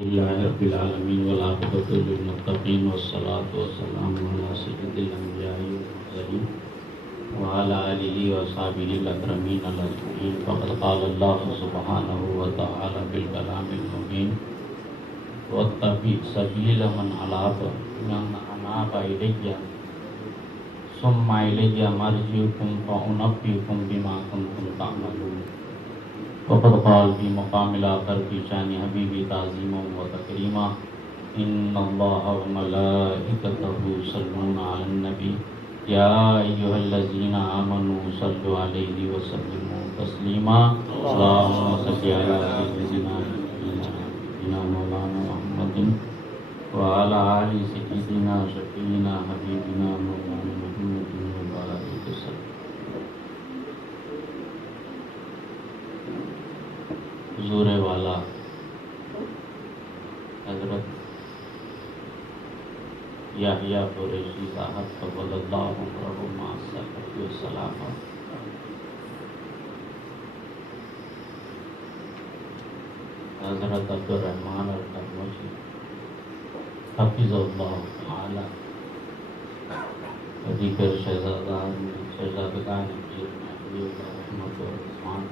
لله رب العالمين والعاقبة للمتقين والصلاة والسلام على سيد الأنبياء والمرسلين وعلى آله وصحبه الأكرمين الأجمعين. فقد قال الله سبحانه وتعالى بالكلام المبين واتبع سبيل من أناب إلي ثم إلي مرجعكم فأنبئكم بما كنتم تعملون. وقد قال في مقام الآخر في شان حبیبی تعظیما و تکریما ان اللہ وملائکتہ یصلون علی النبی یا ایھا الذین آمنوا صلوا علیہ وسلموا تسلیما. اللهم صل علی سیدنا مولانا محمد وعلی آل سیدنا شفیعنا حبیبنا مولانا محمد وبارک وسلم. حضور والا حضرت یحییٰ قریشی صاحب قبل اللہ عمرہ مع الصحبۃ والسلام حضرت عبدالرحمن الکرمشی حفظ اللہ تعالی دیگر شہزادگان پیر میں رحمت و رضوان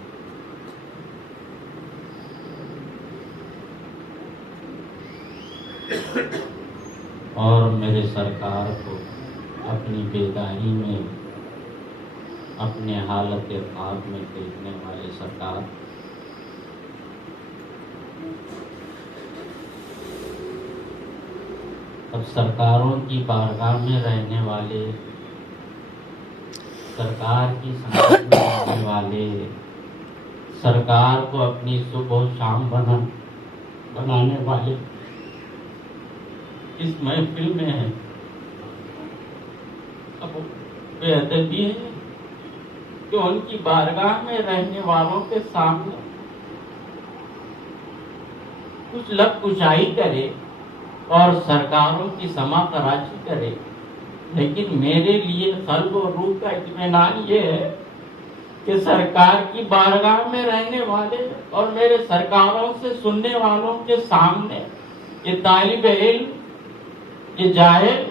اور میرے سرکار کو اپنی بیداری میں اپنے حالت خواب میں دیکھنے والے سرکار، اب سرکاروں کی بارگاہ میں رہنے والے، سرکار کی سنگت میں رہنے والے، سرکار کو اپنی صبح و شام بنانے والے اس محفل میں ہے. اب بے ادبی ہے کہ ان کی بارگاہ میں رہنے والوں کے سامنے کچھ لب کشائی کرے اور سرکاروں کی سما تراشی کرے، لیکن میرے لیے قلب و روح کا اطمینان یہ ہے کہ سرکار کی بارگاہ میں رہنے والے اور میرے سرکاروں سے سننے والوں کے سامنے یہ طالب علم، یہ جاہل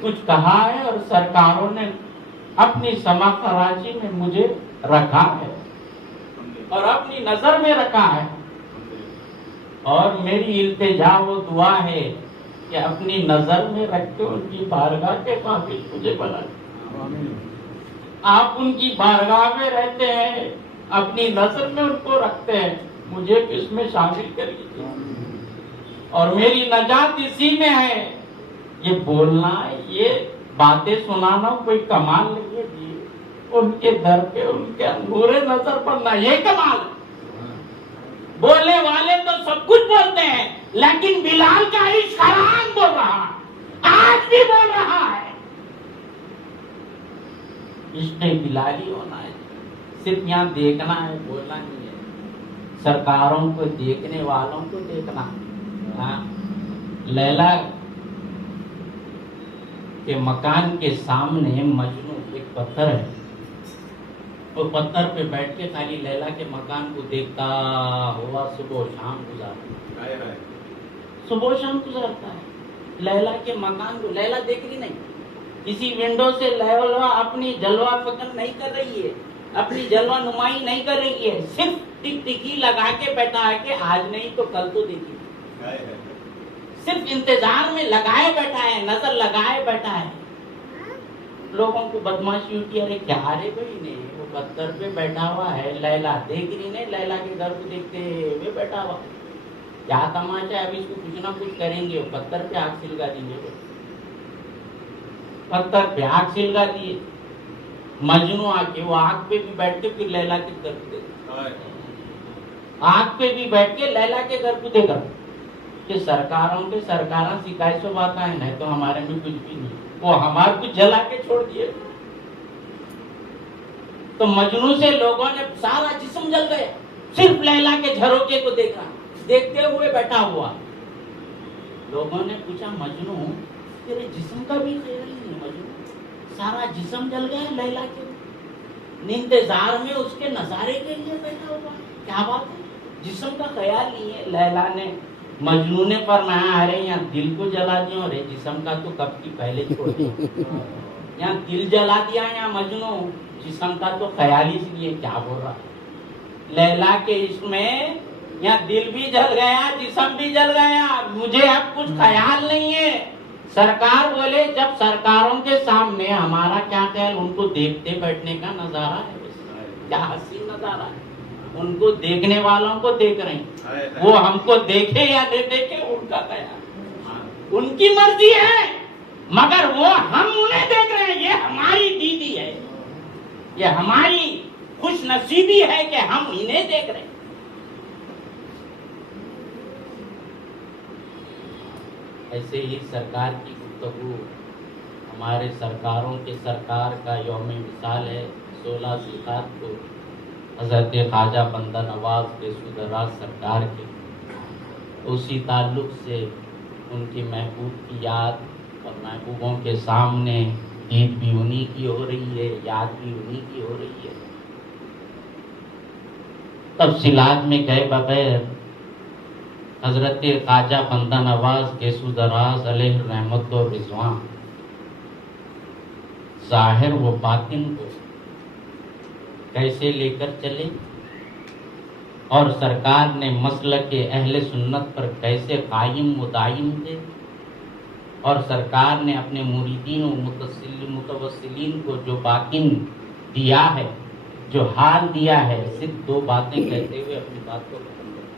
کچھ کہا ہے اور سرکاروں نے اپنی سما خراجی میں مجھے رکھا ہے اور اپنی نظر میں رکھا ہے، اور میری التجا و دعا ہے کہ اپنی نظر میں رکھ کے ان کی بارگاہ کے قابل مجھے بنا. آپ ان کی بارگاہ میں رہتے ہیں، اپنی نظر میں ان کو رکھتے ہیں، مجھے بھی اس میں شامل کر لیجیے. اور میری نجات اسی میں ہے. یہ بولنا، یہ باتیں سنانا کوئی کمال نہیں ہے جی. ان کے در پہ ان کے نور نظر پڑنا یہ کمال ہے. بولنے والے تو سب کچھ بولتے ہیں، لیکن بلال کا عشق حرام بول رہا ہے، آج بھی بول رہا ہے. عشق بلالی ہونا ہے، صرف یہاں دیکھنا ہے، بولنا نہیں ہے. سرکاروں کو دیکھنے والوں کو دیکھنا. لیلا کے مکان کے سامنے مجنو ایک پتھر ہے، وہ پتھر پہ بیٹھ کے خالی لیلا کے مکان کو دیکھتا ہوا صبح و شام گزارتا ہے. صبح و شام گزارتا ہے لیلا کے مکان کو. لیلا دیکھ رہی نہیں، کسی ونڈو سے لیلا اپنی جلوہ فکر نہیں کر رہی ہے، اپنی جلوہ نمائی نہیں کر رہی ہے، صرف ٹک ٹکی لگا کے بیٹھا ہے کہ آج نہیں تو کل تو دیکھی. صرف انتظار میں لگائے بیٹھا ہے، نظر لگائے بیٹھا ہے. لوگوں کو بدماشی ہوتی ہے، ارے کیا رے بھائی نہیں، وہ پتھر پہ بیٹھا ہوا ہے، لیلا دیکھ رہی نہیں، لیلا کے گھر کو دیکھتے ہوئے بیٹھا ہوا. کیا تماشا ہے، اب اس کو کچھ نہ کچھ کریں گے. وہ پتھر پہ آگ سلگا دیں گے، پتھر پہ آگ سلگا دیے. مجنو آ کے وہ آگ پہ بھی بیٹھ کے پھر لیلا کے گھر کو دیکھا، آگ پہ بھی بیٹھ کے لیلا کے گھر کو دیکھا کہ سرکاروں کے سرکاراں سکھائے سو بات ہے، نہیں تو ہمارے میں کچھ بھی نہیں. وہ ہمارے کو جلا کے چھوڑ دیے. تو مجنو سے لوگوں نے سارا جسم جل گیا، صرف لیلا کے جھروکے کو دیکھا، دیکھتے ہوئے بیٹھا ہوا. لوگوں نے پوچھا مجنو تیرے جسم کا بھی خیال نہیں ہے؟ مجنو سارا جسم جل گیا لیلا کے انتظار میں اس کے نظارے کے لیے بیٹھا ہوا. کیا بات ہے، جسم کا خیال نہیں ہے. لیلا نے مجنون نے فرمایا ارے یہاں دل کو جلا دیا اور جسم کا تو کب کی پہلے چھوڑ دیا. یہاں دل جلا دیا یہاں مجنو، جسم کا تو خیال ہی سے یہ کیا بول رہا. لیلا کے عشق میں یہاں دل بھی جل گیا جسم بھی جل گیا، مجھے اب کچھ خیال نہیں ہے. سرکار بولے جب سرکاروں کے سامنے ہمارا کیا خیال، ان کو دیکھتے بیٹھنے کا نظارہ ہے، کیا حسین نظارہ ہے. ان کو دیکھنے والوں کو دیکھ رہے ہیں، وہ ہم کو دیکھے یا نہیں دیکھے ان کا خیال، ان کی مرضی ہے، مگر وہ ہم انہیں دیکھ رہے ہیں. یہ ہماری دیدی ہے، یہ ہماری خوش نصیبی ہے کہ ہم انہیں دیکھ رہے ہیں. ایسے ہی سرکار کی گفتگو ہمارے سرکاروں کے سرکار کا یوم مثال ہے. 16 ذوالقعدہ کو حضرت خواجہ بندہ نواز دراز سرکار کے اسی تعلق سے ان کی محبوب کی یاد اور محبوبوں کے سامنے عید بھی انہی کی ہو رہی ہے، یاد بھی انہی کی ہو رہی ہے. تفصیلات میں گئے بغیر حضرت خواجہ بندہ نواز دراز علیہ رحمت و رضوان ظاہر و باطن کو کیسے لے کر چلے اور سرکار نے مسلک اہل سنت پر کیسے قائم و دائم تھے، اور سرکار نے اپنے مریدین و متوسلین کو جو باطن دیا ہے، جو حال دیا ہے، صرف 2 باتیں کہتے ہوئے اپنی بات کو ختم کریں.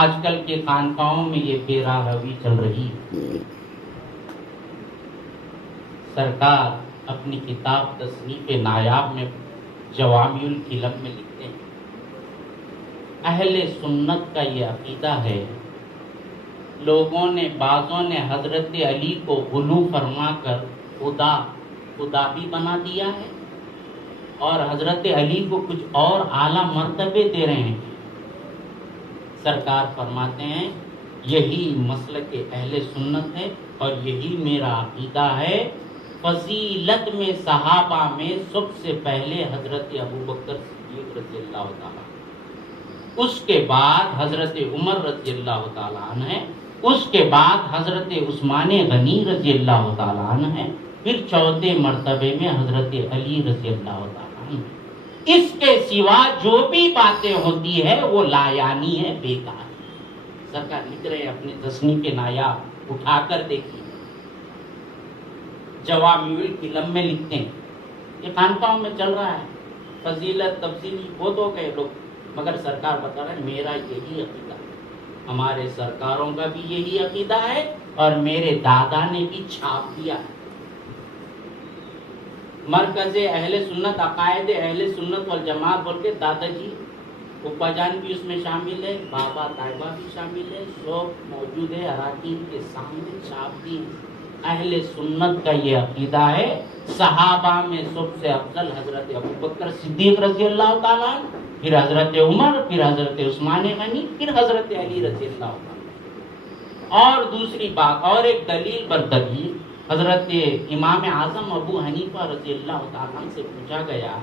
آج کل کے خانقاہوں میں یہ بے راہ روی چل رہی ہے. سرکار اپنی کتاب تصنیف نایاب میں جوامع الکلم میں لکھتے ہیں، اہل سنت کا یہ عقیدہ ہے. بعضوں نے حضرت علی کو غلو فرما کر خدا بھی بنا دیا ہے اور حضرت علی کو کچھ اور اعلیٰ مرتبے دے رہے ہیں. سرکار فرماتے ہیں یہی مسلک اہل سنت ہے اور یہی میرا عقیدہ ہے. فضیلت میں صحابہ میں سب سے پہلے حضرت ابوبکر صدیق رضی اللہ تعالیٰ، اس کے بعد حضرت عمر رضی اللہ تعالیٰ عنہ ہے، اس کے بعد حضرت عثمان غنی رضی اللہ تعالیٰ عنہ ہے، پھر چوتھے مرتبے میں حضرت علی رضی اللہ تعالیٰ عنہ. اس کے سوا جو بھی باتیں ہوتی ہے وہ لایانی ہے، بیکار. سرکار لکھ رہے ہیں اپنے تصنیف نایاب، اٹھا کر دیکھیے، جوامع الکلم میں لکھتے ہیں. یہ خانقاہوں میں چل رہا ہے، فضیلت تفصیلی بہت ہو گئے لوگ، مگر سرکار بتا رہے ہیں میرا یہی عقیدہ ہے. ہمارے سرکاروں کا بھی یہی عقیدہ ہے اور میرے دادا نے بھی چھاپ دیا ہے. مرکز اہل سنت، عقائد اہل سنت والجماعت بول کے دادا جی پھپھا جان بھی اس میں شامل ہے، بابا طیبہ بھی شامل ہے، سب موجود ہے، اراکین کے سامنے چھاپ دی. اہل سنت کا یہ عقیدہ ہے صحابہ میں سب سے افضل حضرت ابوبکر صدیق رضی اللہ تعالیٰ، پھر حضرت عمر، پھر حضرت عثمان غنی، پھر حضرت علی رضی اللہ تعالیٰ. اور دوسری بات، اور ایک دلیل بر دلیل، حضرت امام اعظم ابو حنیفہ رضی اللہ تعالیٰ سے پوچھا گیا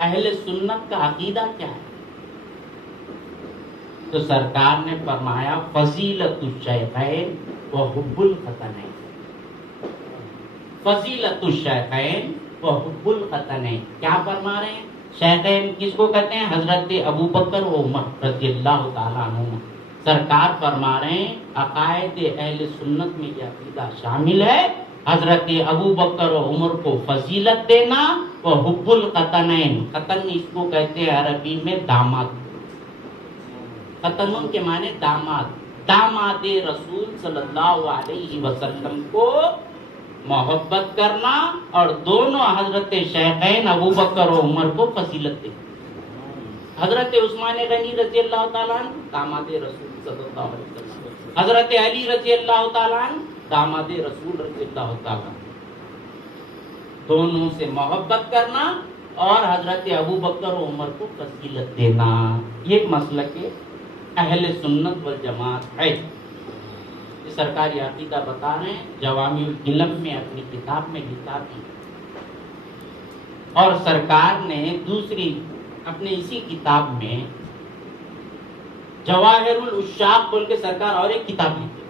اہل سنت کا عقیدہ کیا ہے، تو سرکار نے فرمایا فضیلت الشیخین و حب الختنین. فضیلت الشیخین و حب الختنین کیا فرما رہے ہیں؟ شیخین کس کو کہتے ہیں؟ حضرت ابوبکر و عمر رضی اللہ تعالیٰ عنہ. سرکار فرما رہے ہیں عقائد اہل سنت میں یہ عقیدہ شامل ہے، حضرت ابوبکر و عمر کو فضیلت دینا، و حب الختنین، ختن اس کو کہتے ہیں عربی میں داماد. ختن کے معنی داماد، داماد رسول صلی اللہ علیہ وسلم کو محبت کرنا اور دونوں حضرت شیخین ابوبکر و عمر کو فضیلت دینا. حضرت عثمان غنی رضی اللہ تعالیٰ عنہ داماد رسول صلی اللہ علیہ وسلم، حضرت علی رضی اللہ تعالیٰ عنہ داماد رسول رضی اللہ تعالیٰ عنہ، دونوں سے محبت کرنا اور حضرت ابوبکر و عمر کو فضیلت دینا. یہ مسلک اہل سنت والجماعت ہے. سرکاری عقیدہ بتا رہے ہیں، جوامع الکلم میں اپنی کتاب میں لکھا تھی. اور سرکار نے دوسری اپنے اسی کتاب میں جواہر العشاق بول کے سرکار اور ایک کتاب لکھتے،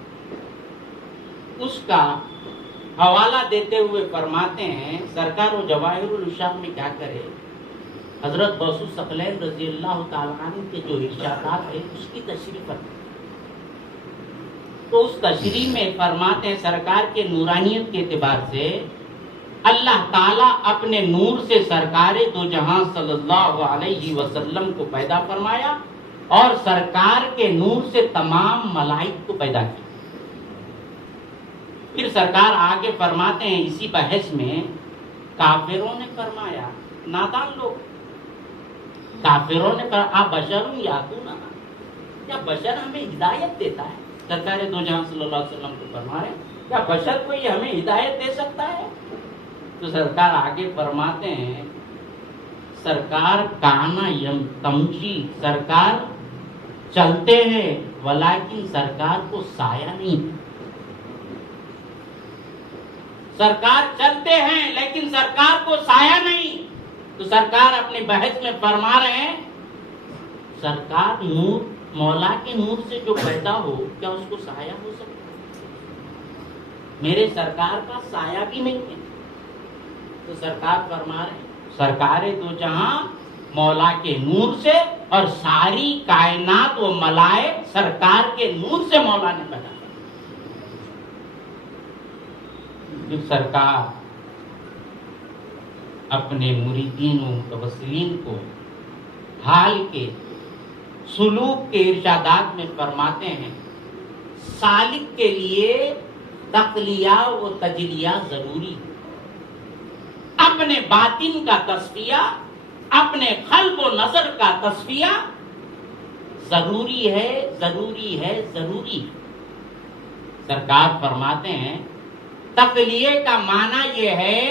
اس کا حوالہ دیتے ہوئے فرماتے ہیں سرکار وہ جواہر العشاق میں کیا کرے، حضرت غوث الثقلین رضی اللہ تعالیٰ عنہ کے جو ارشادات ہیں اس کی تشریح کرتے، تو اس تشریح میں فرماتے ہیں سرکار کے نورانیت کے اعتبار سے اللہ تعالیٰ اپنے نور سے سرکار دو جہاں صلی اللہ علیہ وسلم کو پیدا فرمایا اور سرکار کے نور سے تمام ملائک کو پیدا کیا۔ پھر سرکار آگے فرماتے ہیں اسی بحث میں کافروں نے فرمایا، نادان لوگ کافروں نے فرمایا آپ بشر یاتونا، کیا بشر ہمیں ہدایت دیتا ہے؟ سرکار دو جہاں صلی اللہ علیہ وسلم کو فرما رہے ہیں کیا بشر کوئی ہمیں ہدایت دے سکتا ہے؟ تو سرکار آگے فرماتے ہیں سرکار کانا یم تمشی، سرکار چلتے ہیں ولیکن سرکار کو سایہ نہیں، سرکار چلتے ہیں لیکن سرکار کو سایہ نہیں۔ تو سرکار اپنے بحث میں فرما رہے ہیں سرکار نور مولا کے نور سے جو پیدا ہو کیا اس کو سایہ ہو سکتا ہے؟ میرے سرکار کا سایہ بھی نہیں ہے۔ تو سرکار فرما رہے ہیں سرکار دو جہاں مولا کے نور سے اور ساری کائنات و ملائک سرکار کے نور سے مولا نے پیدا کیا۔ پھر سرکار اپنے مریدین و متوسلین کو حال کے سلوک کے ارشادات میں فرماتے ہیں سالک کے لیے تقلیہ و تجلیہ ضروری ہے، اپنے باطن کا تصفیہ، اپنے قلب و نظر کا تصفیہ ضروری ہے، ضروری ہے، ضروری ہے۔ سرکار فرماتے ہیں تقلیہ کا معنی یہ ہے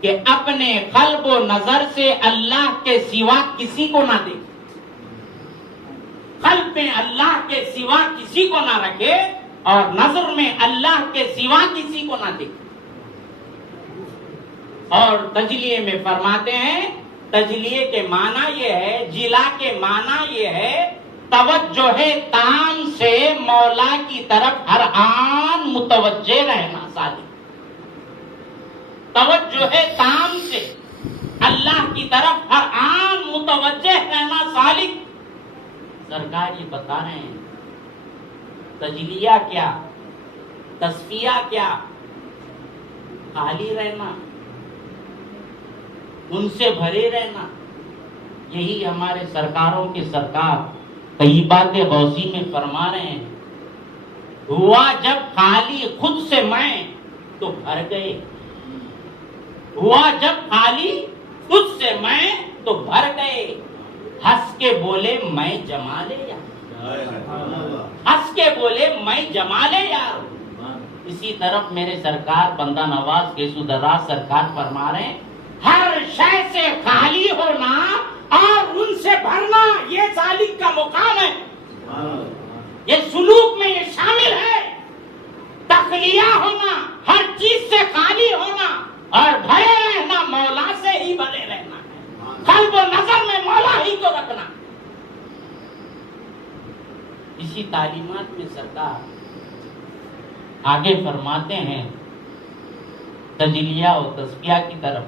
کہ اپنے قلب و نظر سے اللہ کے سوا کسی کو نہ دیکھے، قلب میں اللہ کے سوا کسی کو نہ رکھے اور نظر میں اللہ کے سوا کسی کو نہ دیکھے۔ اور تجلیہ میں فرماتے ہیں تجلیہ کے معنی یہ ہے، جلا کے معنی یہ ہے توجہ تام سے مولا کی طرف ہر آن متوجہ رہنا، صادق توجہ تام سے اللہ کی طرف ہر آن متوجہ رہنا سالک۔ سرکار یہ بتا رہے ہیں تجلیہ کیا، تصفیہ کیا، خالی رہنا، ان سے بھرے رہنا، یہی ہمارے سرکاروں کے سرکار طیبات غوثی میں فرما رہے ہیں ہوا جب خالی خود سے میں تو بھر گئے، ہوا جب خالی خود سے میں تو بھر گئے، ہنس کے بولے میں جمالے یار، ہنس کے بولے میں جمالے یار۔ اسی طرف میرے سرکار بندہ نواز گیسو دراز سرکار فرما رہے ہیں ہر شے سے خالی ہونا اور ان سے بھرنا یہ سالک کا مقام ہے، یہ سلوک میں یہ شامل ہے، تخلیہ ہونا، ہر چیز سے خالی ہونا اور بھرے رہنا، مولا سے ہی بھرے رہنا ہے، قلب و نظر میں مولا ہی کو رکھنا۔ اسی تعلیمات میں سرکار آگے فرماتے ہیں تجلیہ و تزکیہ کی طرف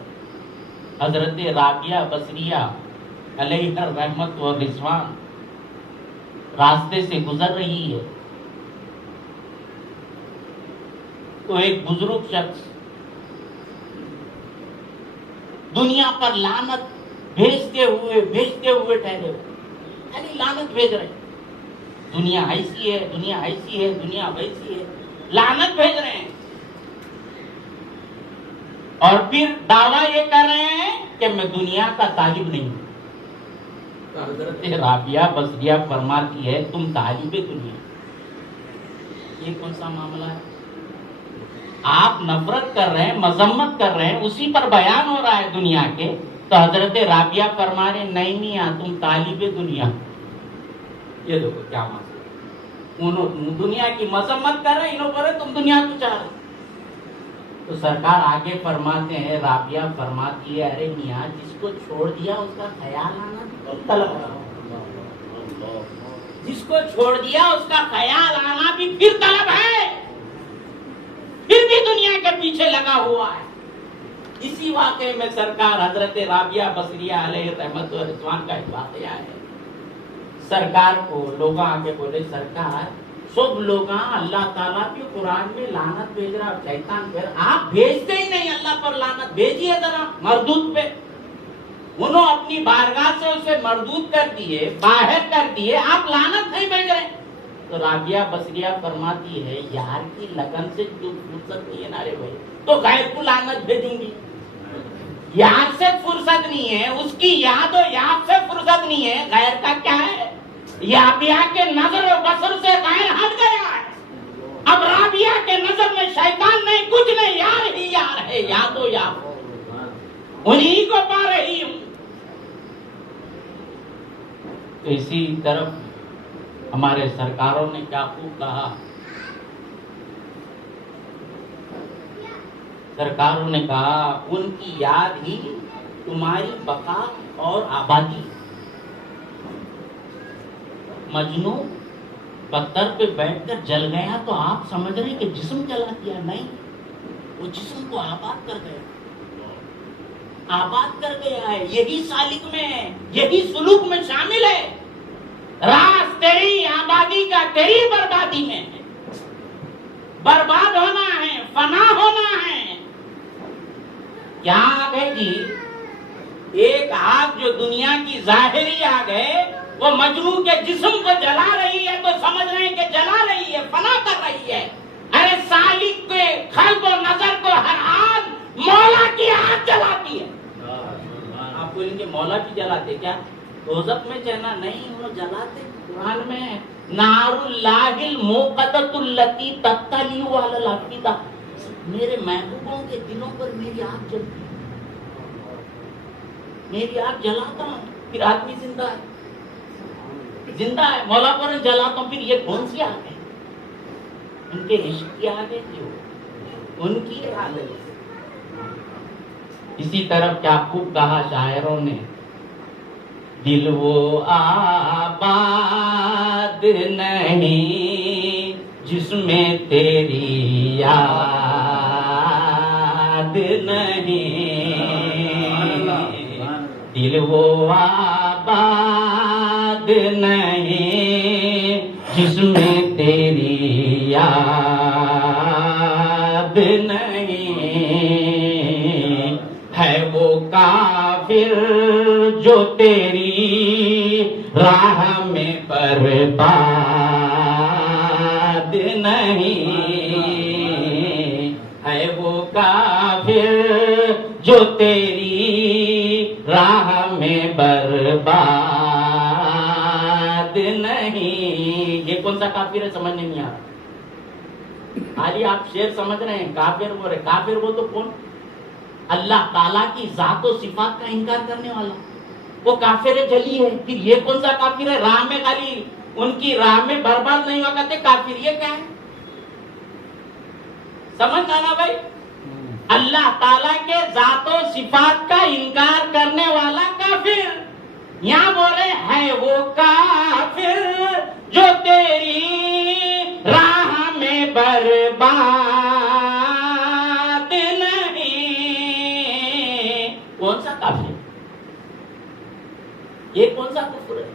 حضرت رابعہ بصریہ علیہ الرحمت و رضوان راستے سے گزر رہی ہے تو ایک بزرگ شخص دنیا پر لعنت بھیجتے ہوئے ٹھہرے ہوئے، یعنی لعنت بھیج رہے ہیں، دنیا ایسی ہے، دنیا ایسی ہے، دنیا ویسی ہے، لعنت بھیج رہے ہیں اور پھر دعویٰ یہ کر رہے ہیں کہ میں دنیا کا طالب نہیں ہوں۔ تو حضرت رابعہ بصریہ فرماتی ہے تم طالب دنیا، یہ کون سا معاملہ ہے؟ آپ نفرت کر رہے ہیں، مذمت کر رہے ہیں، اسی پر بیان ہو رہا ہے دنیا کے، تو حضرت رابعہ فرما رہے نہیں میاں تم طالب دنیا۔ یہ دیکھو کیا مسئلہ، انہوں دنیا کی مذمت کر رہے ہیں، انہوں پر تم دنیا کو چاہ رہے، تو سرکار آگے فرماتے ہیں، رابعہ فرماتی ہے، ارے میاں جس کو چھوڑ دیا اس کا خیال آنا بھی طلب ہے، جس کو چھوڑ دیا اس کا خیال آنا بھی پھر طلب ہے، پھر بھی دنیا کے پیچھے لگا ہوا ہے۔ اسی واقعے میں سرکار حضرت رابعہ بصریہ علیہ رحمت و رضوان کا ایک واقعہ ہے۔ سرکار کو لوگ آگے بولے، سرکار سب لوگ اللہ تعالیٰ کی قرآن میں لعنت بھیج رہا، شیطان پہ آپ بھیجتے ہی نہیں، اللہ پر لعنت بھیجیے ذرا مردود پہ۔ انہوں اپنی بارگاہ سے اسے مردود کر دیے، باہر کر دیے، آپ لعنت نہیں بھیج رہے۔ تو رابعہ بصریہ فرماتی ہے، یار کی لگن سے جو فرصت نہیں ہے نا رے بھائی، تو غیر کو لعنت بھیجوں گی؟ یاد سے فرصت نہیں ہے، اس کی یاد و یاد سے فرصت نہیں ہے، غیر کا کیا ہے؟ رابعہ کے نظر و بصر سے غیر ہٹ گیا ہے۔ اب رابعہ کے نظر میں شیطان نہیں، کچھ نہیں، یار ہی یار ہے، یاد و یاد انہی کو پا رہی ہوں۔ تو اسی طرف ہمارے سرکاروں نے کیا خوب کہا، سرکاروں نے کہا ان کی یاد ہی تمہاری بقا اور آبادی۔ مجنو پتھر پہ بیٹھ کر جل گیا تو آپ سمجھ رہے ہیں کہ جسم جلا دیا؟ نہیں، وہ جسم کو آباد کر گیا، آباد کر گیا ہے۔ یہی سالک میں ہے، یہی سلوک میں شامل ہے۔ راز تیری آبادی کا تیری بربادی میں ہے، برباد ہونا ہے، فنا ہونا ہے۔ کیا آگ ہے جی؟ ایک آگ جو دنیا کی ظاہری آگ ہے، وہ مجنو کے جسم کو جلا رہی ہے، تو سمجھ رہے ہیں کہ جلا رہی ہے، فنا کر رہی ہے۔ ارے سالک کے قلب و نظر کو ہر آگ مولا کی آگ جلاتی ہے۔ آپ بولیں گے مولا کی جلاتے کیا؟ دوزخ میں چہنا نہیں، وہ جلاتے۔ قرآن میں نار اللہ الموقدۃ التی تطلع علی الافئدہ، میرے محبوبوں کے دلوں پر میری آگ جلتی ہے، میری آگ جلاتا ہوں، پھر آدمی زندہ ہے، زندہ ہے، مولا پر جلاتا ہوں، پھر یہ کون سی آگ ہے؟ ان کے عشق کی آگ ہے جو ان کی آگ ہے۔ اسی طرف کیا خوب کہا شاعروں نے، دل وہ آباد نہیں جس میں تیری یاد نہیں، دل وہ آباد نہیں جس میں تیری یاد نہیں، ہے وہ کافر جو تیری راہ میں برباد نہیں، ہے وہ کافر جو تیری راہ میں برباد نہیں۔ یہ کون سا کافر ہے سمجھ نہیں آ رہا، خالی آپ شعر سمجھ رہے ہیں، کافر بول رہے، کافر وہ تو کون؟ اللہ تعالیٰ کی ذات و صفات کا انکار کرنے والا، وہ کافر جلی ہے۔ پھر یہ کون سا کافر ہے؟ راہ میں خالی ان کی راہ میں برباد نہیں ہوا کہتے کافر، یہ کیا ہے؟ سمجھ آنا بھائی، اللہ تعالیٰ کے ذات و صفات کا انکار کرنے والا کافر۔ یہاں بولے ہے وہ کافر جو تیری راہ میں برباد نہیں۔ کون سا کافر؟ یہ کون سا کفر ہے؟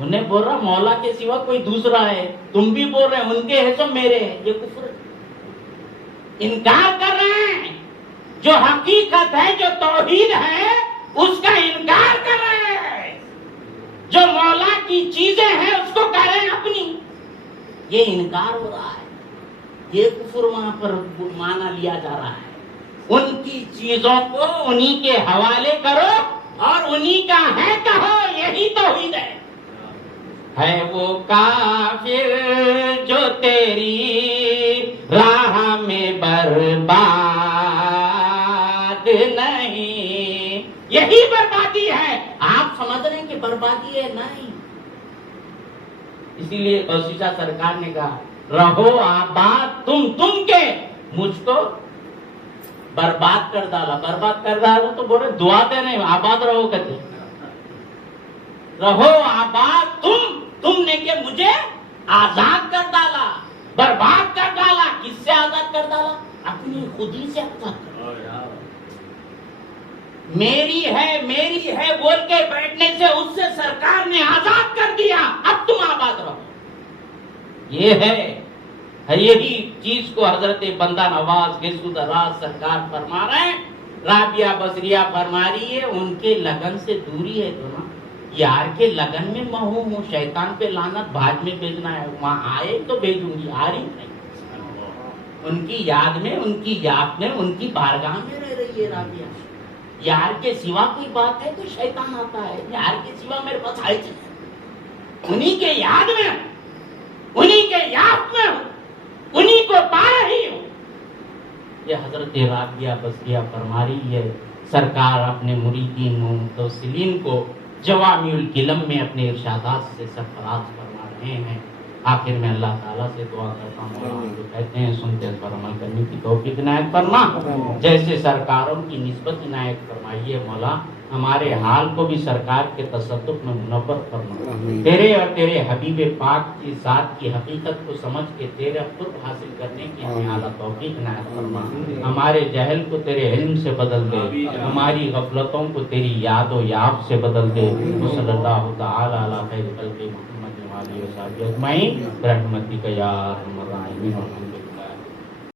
انہیں بول رہا مولا کے سوا کوئی دوسرا ہے، تم بھی بول رہے ہیں ان کے ہے تو میرے ہے، یہ کفر ہے۔ انکار کر رہے ہیں، جو حقیقت ہے، جو توحید ہے، اس کا انکار کر رہے ہیں۔ جو مولا کی چیزیں ہیں اس کو کہہ رہے ہیں اپنی، یہ انکار ہو رہا ہے، یہ کفر وہاں پر مانا لیا جا رہا ہے۔ ان کی چیزوں کو انہی کے حوالے کرو اور انہی کا ہے کہو، یہی توحید ہے۔ ہے وہ کافر جو تیری راہ میں برباد نہیں، یہی بربادی ہے۔ آپ سمجھ رہے ہیں کہ بربادی ہے؟ نہیں۔ اسی لیے غوث شاہ سرکار نے کہا رہو آباد تم کے مجھ کو برباد کر ڈالا تو بولے دعا دے نہیں آباد رہو کہتے رہو آباد تم نے کہ مجھے آزاد کر ڈالا برباد کر ڈالا. کس سے آزاد کر ڈالا؟ اپنی خودی سے آزاد کر ڈالا. میری ہے بول کے بیٹھنے سے اس سے سرکار نے آزاد کر دیا. اب تم آباد رہو. یہ ہے یہی چیز کو حضرت بندہ نواز غوث دراز سرکار فرما رہے ہیں. رابعہ بصریہ فرما رہی ہے ان کے لگن سے دوری ہے تو نا یار کے لگن میں میں ہوں شیطان پہ لعنت بھاج میں بھیجنا ہے. وہاں آئے تو بھیجوں گی آ رہی نہیں. ان کی یاد میں ان کی یاد میں ان کی بارگاہ میں رہ رہی ہے رابعہ. یار کے سوا کوئی بات ہے تو شیطان آتا ہے. یار کے سوا میرے پاس آئی چیز انہی کے یاد میں انہی کے یاد میں انہی کو پا رہی ہوں. یہ حضرت رابعہ بصریہ فرما رہی ہے. سرکار اپنے مریدین و متوسلین کو جوامع الکلم میں اپنے ارشادات سے سرفراز فرما رہے ہیں. آخر میں اللہ تعالیٰ سے دعا کرتا ہوں جو کہتے ہیں سنتے اس پر عمل کرنے کی توفیق عنایت فرما. جیسے سرکاروں کی نسبت عنایت فرمائیے مولا ہمارے حال کو بھی سرکار کے تصدق میں منور فرما. تیرے اور تیرے حبیب پاک کی ذات کی حقیقت کو سمجھ کے تیرے قرب حاصل کرنے کی ہمیں اعلیٰ توفیق عنایت فرما. ہمارے جہل کو تیرے علم سے بدل دے. ہماری غفلتوں کو تیری یاد و یاب سے بدل دے. صلی اللہ تعالی علی خیر خلق محمد و آلہ و صحبہ اجمعین برحمتک یا ارحم الراحمین.